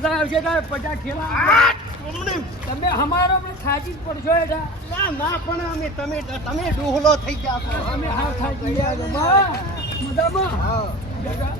મજા આવશે તારે પચાસ ઠેલા તમે અમારો પણ ખાજી પડશો એટા ના ના પણ અમે તમે તમે ડોહલો થઈ ગયા અમે છો. બા મજામાં? જગા.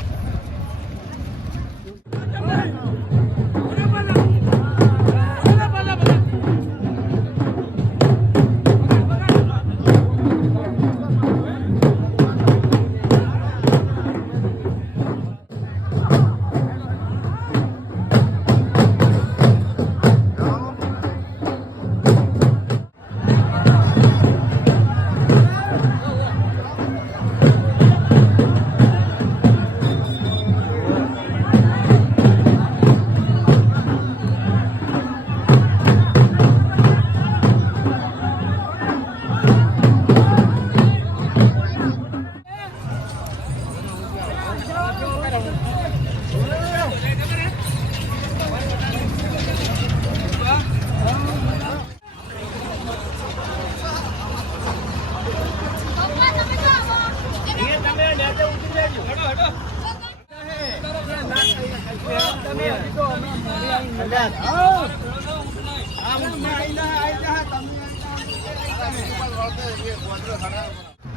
ਵਾਲੇ ਤੇ ਇਹ ਗਵਾਂਡਰ ਸਾਡਾ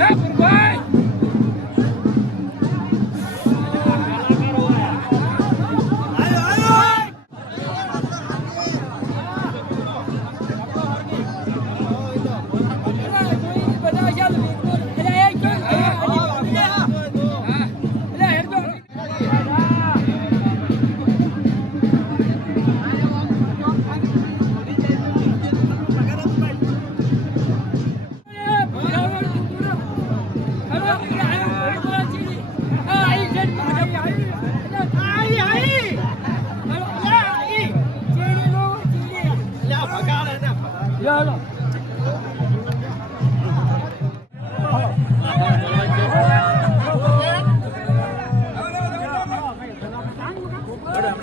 Дякую. માં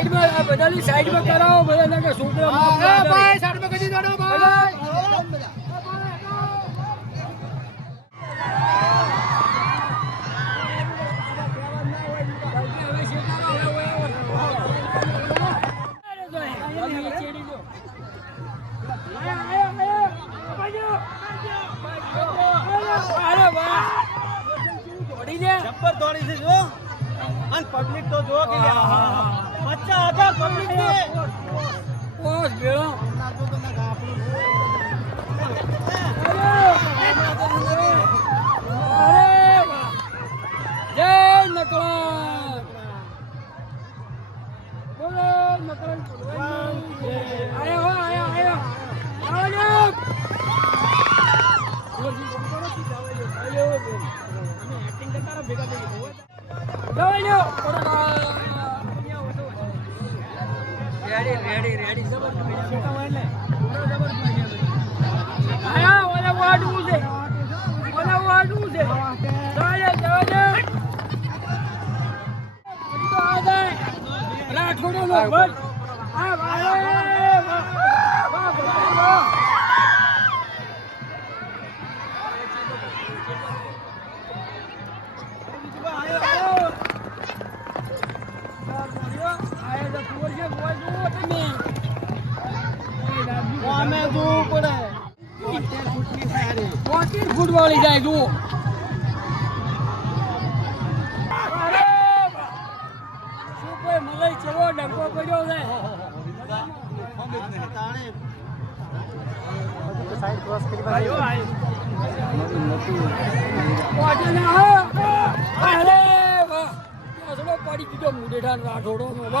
એટલે આ બધાની સાઈડમાં કરાવો બધા છોકરા પબ્લિક તો જો કે બચ્ચા હજાર પબ્લિક ને પોસ ભેળો. અરે જય નકળન બોલો આયો આયો આયો. આયો રાખોડો નો બસ આ વાળે પચીસ ફૂટ વાળી જાય જુઓ મલાઈ ચેવો ડંકો પડ્યો છે. પડી ગયો મુંડેઠાનો રાઠોડો. નો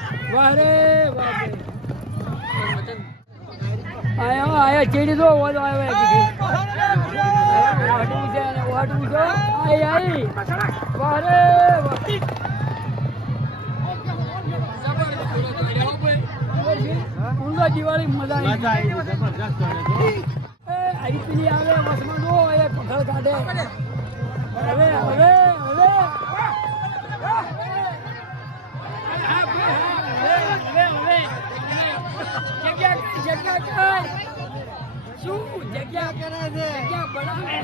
કેવો મજો આયો. આવી. આયો આવી ચીડી દો ઓલો આવ્યો વાટું છે વાટવું છે. આઈ આઈ. વારે ઊંધો દિવાળી મજા આવી. એ આઈપીએલ આવે બસમાં જો એ કાઢે. હવે હવે હવે. જગ્યા કરે છે જગ્યા બનાવે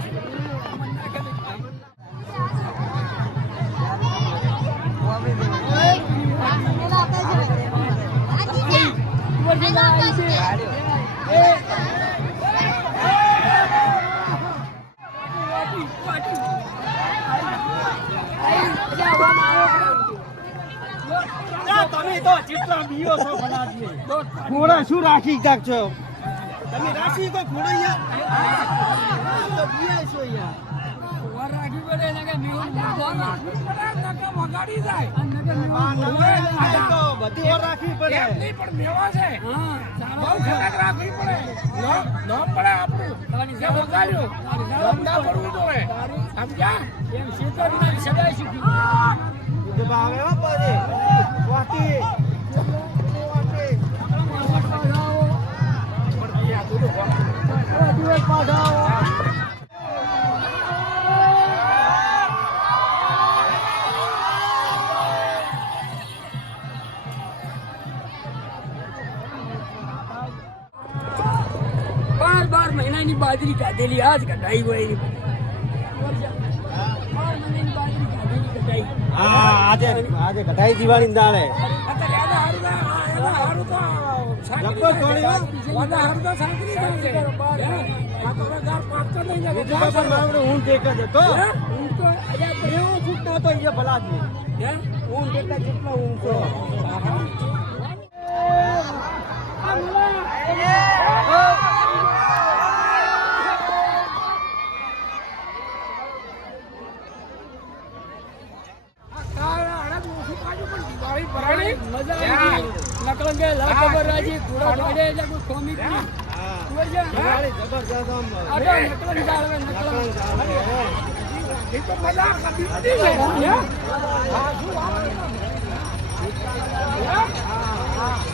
તમે છો ફલાદને ઘોડા શું રાખી શકશો તમે રાખી તો ઘોડા યાર તો બીયા છો યાર આ નવા લાગે તો બધી ઓર રાખવી પડે. હો બાજરી કાઢેલી આજ કઢાઈ હોય એની બાર મહિનાની બાજરી કાઢેલી કઢાઈ હા આજે આજે કઢાઈ દિવાળી દાળે હો. કેટલા હારું તો કે લા ખબર રાજી ઘોડો ઢોળે એટલે કોઈ કોમી નહીં. ખબર છે? જબરજસ્ત આમ આટો નકલન જાળવે નકલન. એ તો મજા કદી નથી લે હા શું વાત? હા હા.